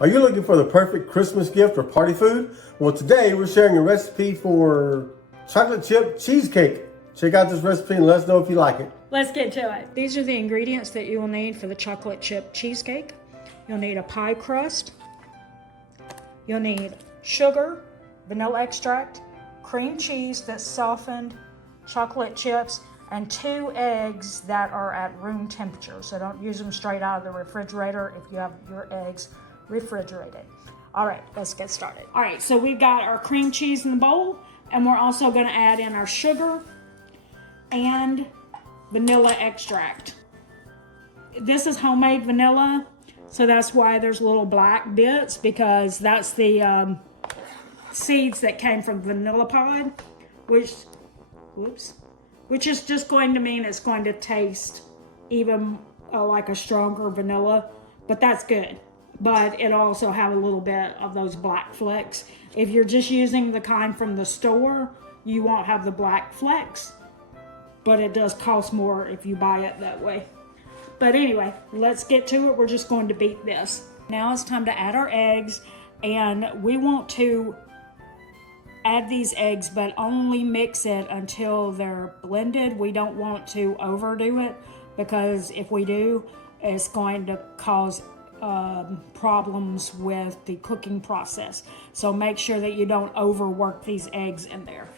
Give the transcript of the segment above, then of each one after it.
Are you looking for the perfect Christmas gift or party food? Well, today we're sharing a recipe for chocolate chip cheesecake. Check out this recipe and let us know if you like it. Let's get to it. These are the ingredients that you will need for the chocolate chip cheesecake. You'll need a pie crust. You'll need sugar, vanilla extract, cream cheese that's softened, chocolate chips, and 2 eggs that are at room temperature. So don't use them straight out of the refrigerator if you have your eggs refrigerated. All right, let's get started. All right, so we've got our cream cheese in the bowl, and we're also going to add in our sugar and vanilla extract. This is homemade vanilla, so that's why there's little black bits, because that's the seeds that came from vanilla pod, which is just going to mean it's going to taste even like a stronger vanilla, but that's good. But it also have a little bit of those black flecks. If you're just using the kind from the store, you won't have the black flecks, but it does cost more if you buy it that way. But anyway, let's get to it. We're just going to beat this. Now it's time to add our eggs, and we want to add these eggs, but only mix it until they're blended. We don't want to overdo it, because if we do, it's going to cause problems with the cooking process. So make sure that you don't overwork these eggs in there.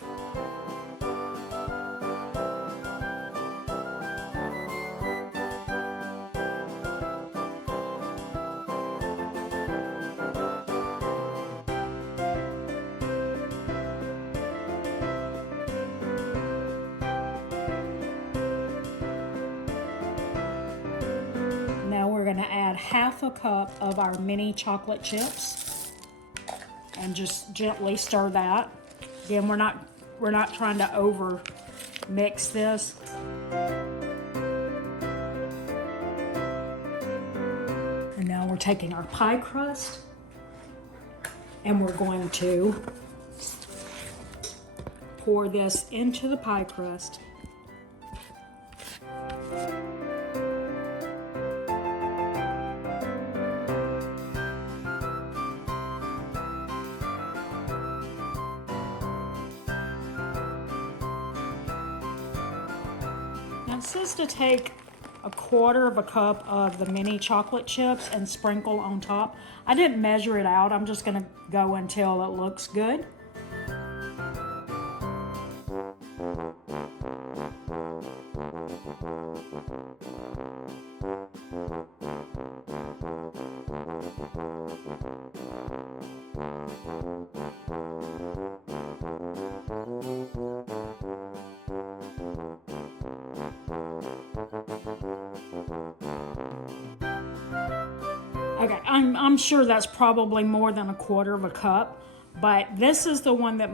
Now we're going to add half a cup of our mini chocolate chips and just gently stir that. Again, we're not trying to over mix this. And now we're taking our pie crust and we're going to pour this into the pie crust. It says to take 1/4 cup of the mini chocolate chips and sprinkle on top. I didn't measure it out. I'm just gonna go until it looks good. Okay, I'm sure that's probably more than 1/4 cup, but this is the one that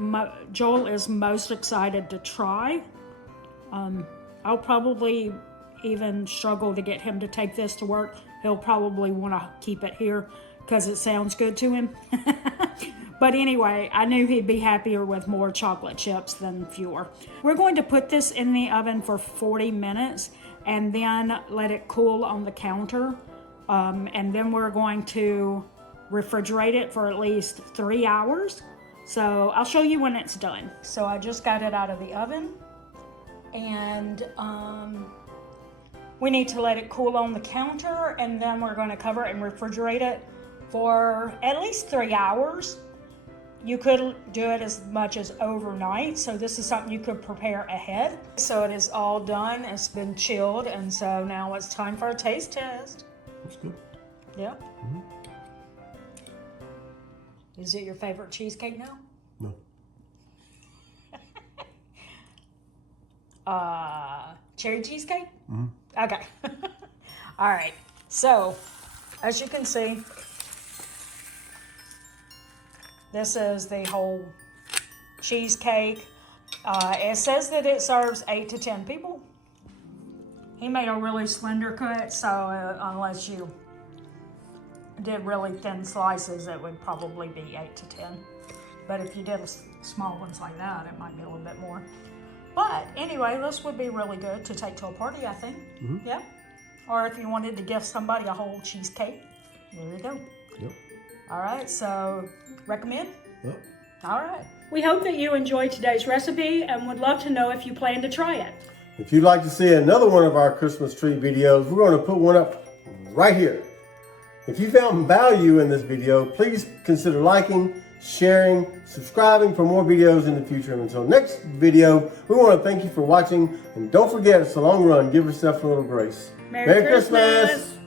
Joel is most excited to try. I'll probably even struggle to get him to take this to work. He'll probably want to keep it here because it sounds good to him. But anyway, I knew he'd be happier with more chocolate chips than fewer. We're going to put this in the oven for 40 minutes and then let it cool on the counter. And then we're going to refrigerate it for at least 3 hours. So I'll show you when it's done. So I just got it out of the oven, and we need to let it cool on the counter, and then we're going to cover it and refrigerate it for at least 3 hours. You could do it as much as overnight, so this is something you could prepare ahead. So it is all done, it's been chilled, and so now it's time for a taste test. That's good. Yeah. Mm-hmm. Is it your favorite cheesecake now? No. Cherry cheesecake? Mm-hmm. Okay. All right. So, as you can see, this is the whole cheesecake. It says that it serves 8 to 10 people. He made a really slender cut, so unless you did really thin slices, it would probably be 8 to 10. But if you did small ones like that, it might be a little bit more. But anyway, this would be really good to take to a party, I think. Mm-hmm. Yeah. Or if you wanted to gift somebody a whole cheesecake, there you go. Yep. All right, so recommend? Yep. All right. We hope that you enjoyed today's recipe and would love to know if you plan to try it. If you'd like to see another one of our Christmas tree videos, we're going to put one up right here. If you found value in this video, please consider liking, sharing, subscribing for more videos in the future. And until next video, we want to thank you for watching. And don't forget, it's a long run. Give yourself a little grace. Merry Christmas.